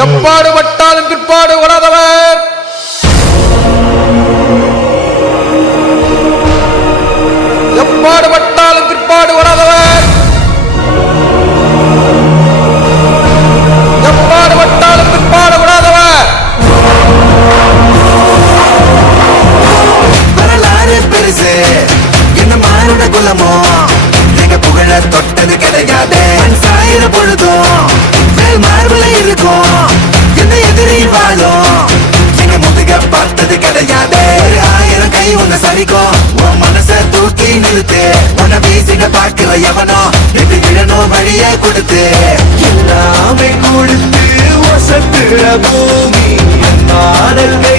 எப்பாடு பட்டாலும் பிற்பாடு ஓடாதவர் எப்பாடு பார்த்தது ஆயிரம் கை உன்னை சரிக்கும். உன் மனச தூக்கி நிறுத்து. உன்னை வீசிட பாக்குற எவனோ எது விழணும் வழிய கொடுத்து. எல்லாமே கொடுத்து வசத்துற பூமி என் பாடல்கள்